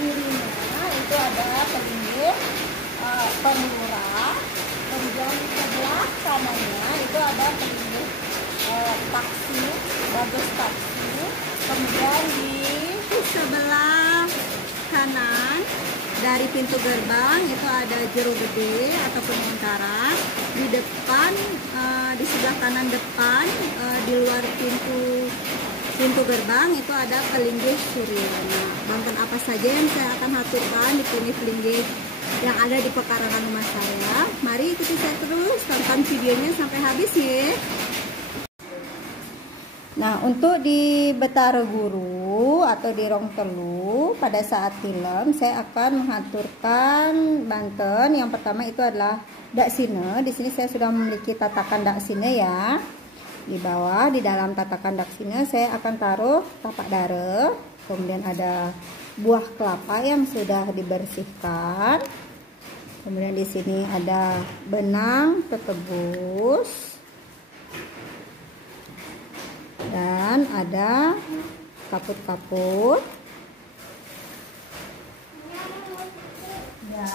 kirinya itu ada pelinggih pemurah, kemudian sebelah kanannya itu ada pelinggih taksi, bagus taksi, kemudian di sebelah kanan dari pintu gerbang itu ada jero gede ataupun lingkaran. Di depan, di sebelah kanan depan, di luar pintu gerbang itu ada pelinggih surya. Nah, banten apa saja yang saya akan haturkan di pelinggih yang ada di pekarangan rumah saya. Mari ikuti saya terus, tonton videonya sampai habis ya. Nah, untuk di Betara Guru atau di Rong Telu pada saat film saya akan mengaturkan banten. Yang pertama itu adalah daksine. Di sini saya sudah memiliki tatakan daksine ya. Di bawah di dalam tatakan daksine saya akan taruh tapak dare. Kemudian ada buah kelapa yang sudah dibersihkan. Kemudian di sini ada benang tetebus. Dan ada kaput-kaput ya,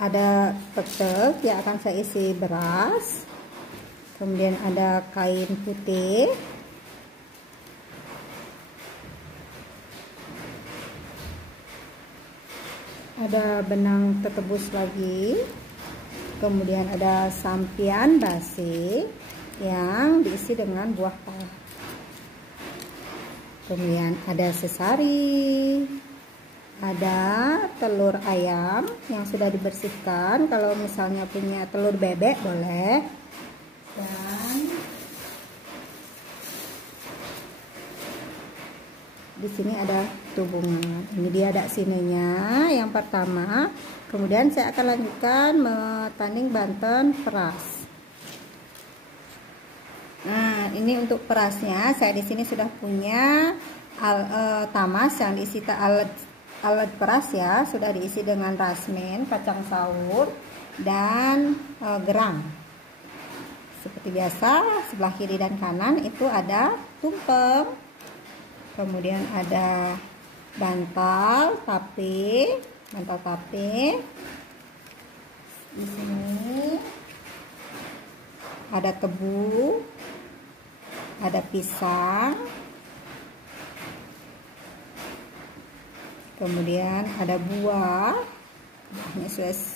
ada petek yang akan saya isi beras, kemudian ada kain putih, ada benang tetebus lagi. Kemudian ada sampian basi yang diisi dengan buah pala. Kemudian ada sesari, ada telur ayam yang sudah dibersihkan. Kalau misalnya punya telur bebek boleh. Dan di sini ada tubungan. Ini dia daksinenya yang pertama. Kemudian saya akan lanjutkan metanding banten peras. Nah, ini untuk perasnya. Saya di sini sudah punya tamas yang diisi alat peras ya. Sudah diisi dengan rasmen, kacang saur, dan geram. Seperti biasa, sebelah kiri dan kanan itu ada tumpeng. Kemudian ada bantal tape. Di sini ada tebu, ada pisang, kemudian ada buahnya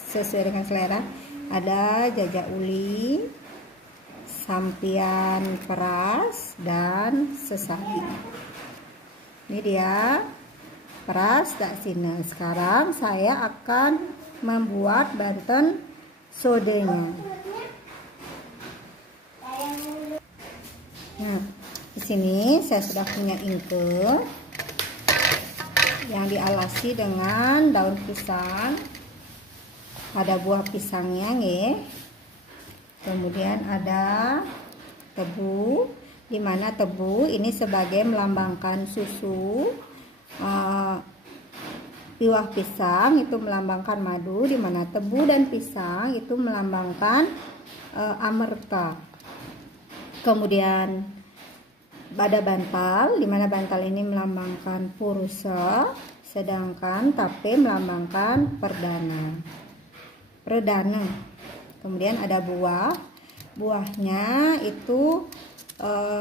sesuai dengan selera, ada jajak uli, sampian peras, dan sesari. Ini dia peras daksine. Sekarang saya akan membuat banten sodenya. Nah, di sini saya sudah punya ingke yang dialasi dengan daun pisang. Ada buah pisangnya nggih. Kemudian ada tebu, di mana tebu ini sebagai melambangkan susu. Piwah pisang itu melambangkan madu, di mana tebu dan pisang itu melambangkan amerta. Kemudian ada bantal, di mana bantal ini melambangkan purusa, sedangkan tape melambangkan perdana. Kemudian ada buahnya itu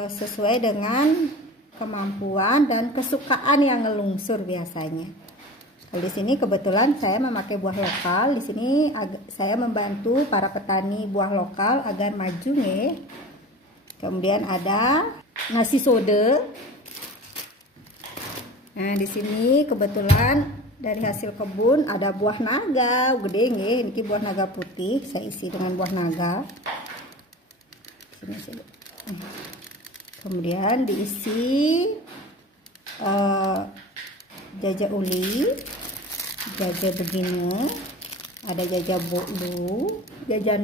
sesuai dengan kemampuan dan kesukaan yang ngelungsur biasanya. Kalau di sini kebetulan saya memakai buah lokal. Di sini saya membantu para petani buah lokal agar maju nih. Kemudian ada nasi soda. Nah, di sini kebetulan dari hasil kebun ada buah naga gede nggih. Ini buah naga putih, saya isi dengan buah naga. Sini. Kemudian diisi jajak uli, jajak begini, ada jajan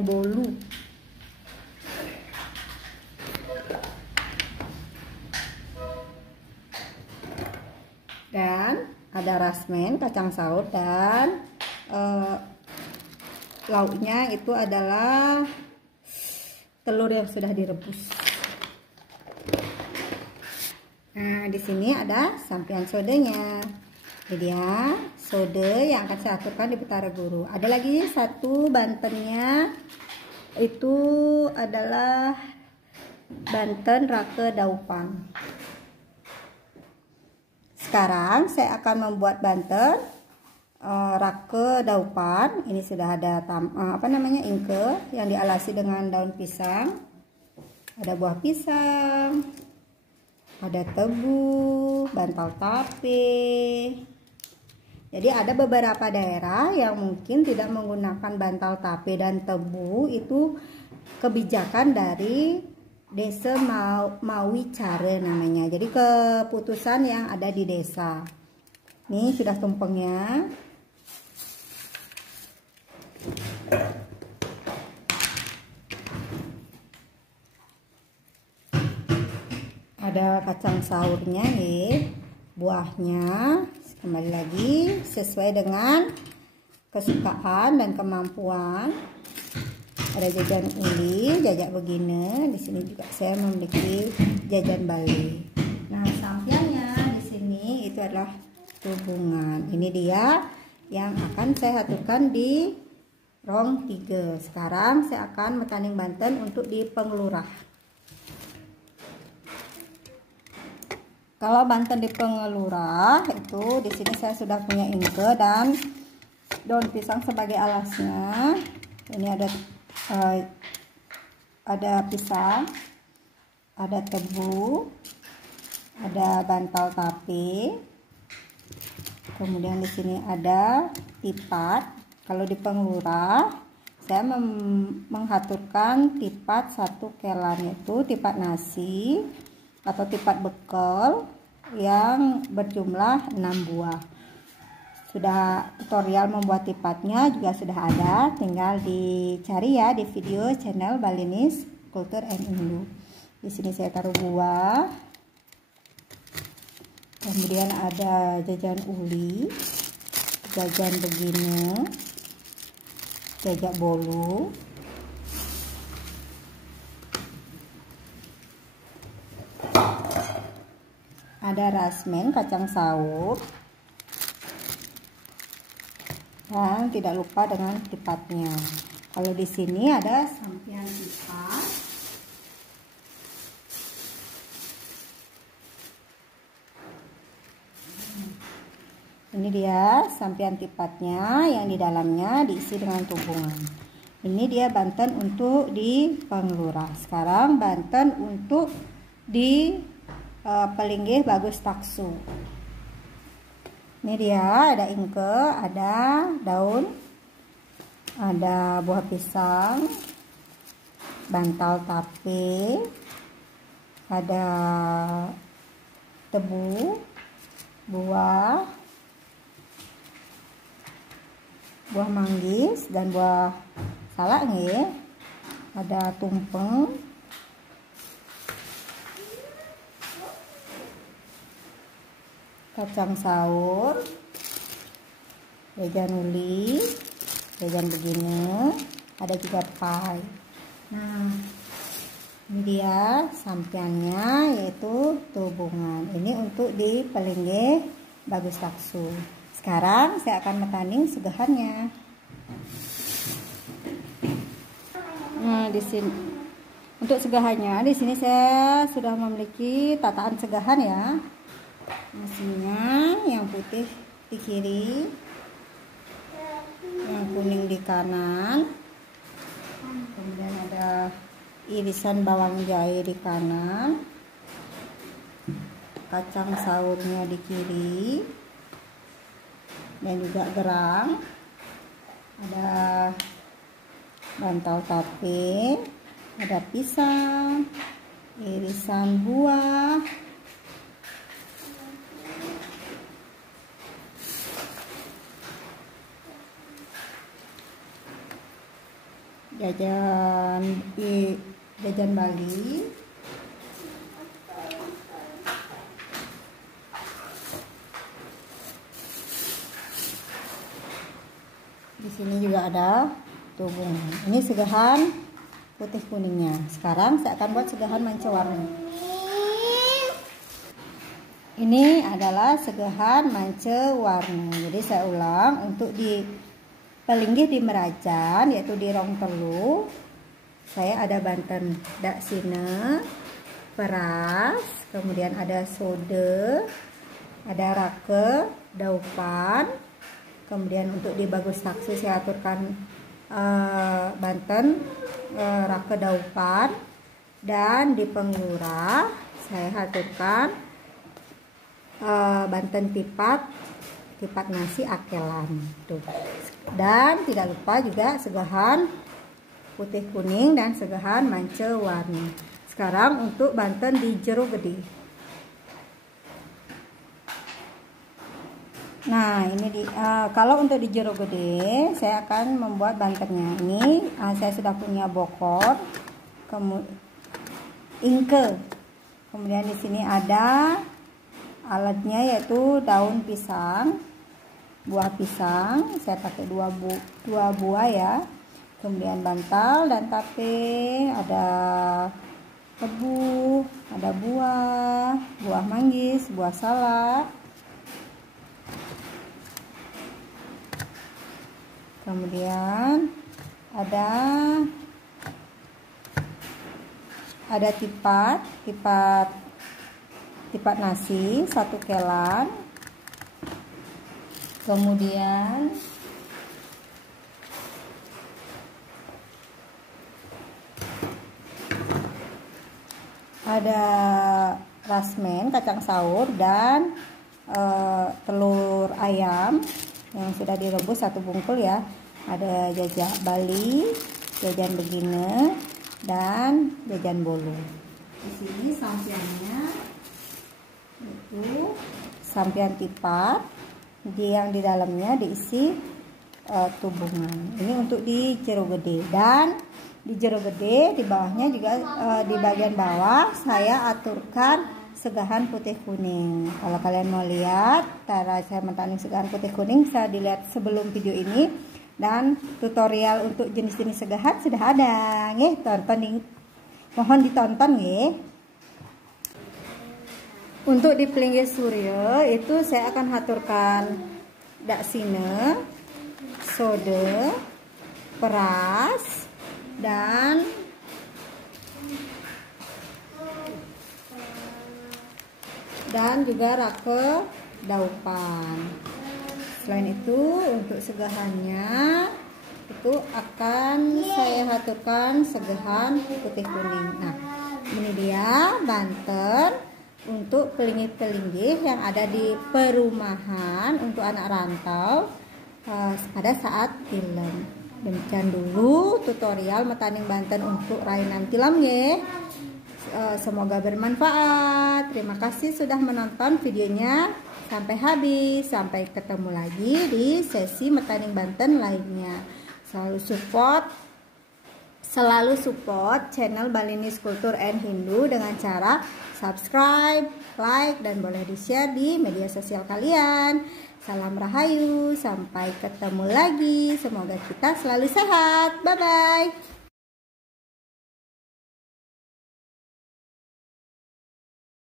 bolu, dan ada rasmen, kacang saur, dan lauknya itu adalah telur yang sudah direbus. Nah, Nah, di sini ada sampian sodenya. Ini dia sode yang akan saya aturkan di Betara Guru. Ada lagi satu bantennya, itu adalah banten rake daupan. Sekarang saya akan membuat banten rake daupan. Ini sudah ada ingke yang dialasi dengan daun pisang. Ada buah pisang, ada tebu, bantal tape. Jadi ada beberapa daerah yang mungkin tidak menggunakan bantal tape dan tebu. Itu kebijakan dari Desa Mawi Care namanya. Jadi keputusan yang ada di desa. Ini sudah tumpengnya. Ada kacang saurnya nih, buahnya. Kembali lagi sesuai dengan kesukaan dan kemampuan. Ada jajan uli, jajak begini. Di sini juga saya memiliki jajan Bali. Nah, sampiannya di sini itu adalah tubungan. Ini dia yang akan saya aturkan di rong 3. Sekarang saya akan metanding banten untuk di pengelurah. Kalau banten di pengelurah itu di sini saya sudah punya ingke dan daun pisang sebagai alasnya. Ini ada pisang, ada tebu, ada bantal tape, kemudian di sini ada tipat. Kalau di pengelurah saya mengaturkan tipat 1 kelan, itu tipat nasi atau tipat bekal yang berjumlah 6 buah. Sudah tutorial membuat tipatnya juga sudah ada, tinggal dicari ya di video channel Balinese Culture and Indo. Di sini saya taruh buah. Kemudian ada jajan uli, jajan begini, jajak bolu, ada rasmen kacang saur, dan tidak lupa dengan tipatnya. Kalau di sini ada sampian tipat, ini dia sampian tipatnya yang di dalamnya diisi dengan tubungan. Ini dia banten untuk di pengelurah. Sekarang banten untuk di Pelinggih Bagus Taksu. Ini dia ada ingke, ada daun, ada buah pisang, bantal tape, ada tebu, buah manggis dan buah salak nih. Ada tumpeng, kacang saur, jajan uli, jajan begini, ada juga pai. Nah, ini dia sampiannya, yaitu tubungan. Ini untuk di Pelinggih Bagus Taksu. Sekarang saya akan metanding segahannya. Nah, di sini untuk segahannya, di sini saya sudah memiliki tataan segahan ya. Mesinnya yang putih di kiri, yang kuning di kanan, kemudian ada irisan bawang jahe di kanan, kacang saurnya di kiri, dan juga gerang, ada bantal tape, ada pisang, irisan buah, jajan Bali, di sini juga ada tubungan. Ini segahan putih kuningnya. Sekarang saya akan buat segahan manca warni. Ini adalah segahan mance warna. Jadi saya ulang, untuk di pelinggih di merajan yaitu di rong telu, saya ada Banten dak sine, peras, kemudian ada sode, ada rake, daupan. Kemudian untuk di bagus taksi saya aturkan Banten, rake daupan, dan di penglura saya aturkan Banten tipat nasi akelan tuh. Dan tidak lupa juga segahan putih kuning dan segahan mance warni. Sekarang untuk Banten di jero gede. Nah ini kalau untuk di jero gede saya akan membuat bantennya. Ini saya sudah punya bokor, ingke, kemudian di sini ada alatnya yaitu daun pisang, buah pisang, saya pakai dua buah ya, kemudian bantal dan tape, ada tebu, ada buah manggis, buah salak, kemudian ada tipat nasi 1 kelan, kemudian ada rasmen, kacang saur, dan telur ayam yang sudah direbus 1 bungkul ya. Ada jajak Bali, jajan begine, dan jajan bolu. Di sini sampiannya itu sampian tipat, yang di dalamnya diisi tubungan. Ini untuk di jero gede, dan di jero gede di bawahnya juga di bagian bawah saya aturkan segahan putih kuning. Kalau kalian mau lihat cara saya mentaning segahan putih kuning, bisa dilihat sebelum video ini, dan tutorial untuk jenis-jenis segahan sudah ada. Nggih, mohon ditonton nggih. Untuk di pelinggih surya itu saya akan aturkan dak sine, sode, peras, dan juga rake daupan. Selain itu untuk segahannya itu akan saya aturkan segahan putih kuning. Nah ini dia Banten untuk pelinggih-pelinggih yang ada di perumahan untuk anak rantau pada saat film. Demikian dulu tutorial metaning Banten untuk rainan tilam ya. Semoga bermanfaat. Terima kasih sudah menonton videonya sampai habis. Sampai ketemu lagi di sesi metaning Banten lainnya. Selalu support channel Balinese Culture and Hindu dengan cara subscribe, like, dan boleh di-share di media sosial kalian. Salam Rahayu, sampai ketemu lagi. Semoga kita selalu sehat. Bye-bye.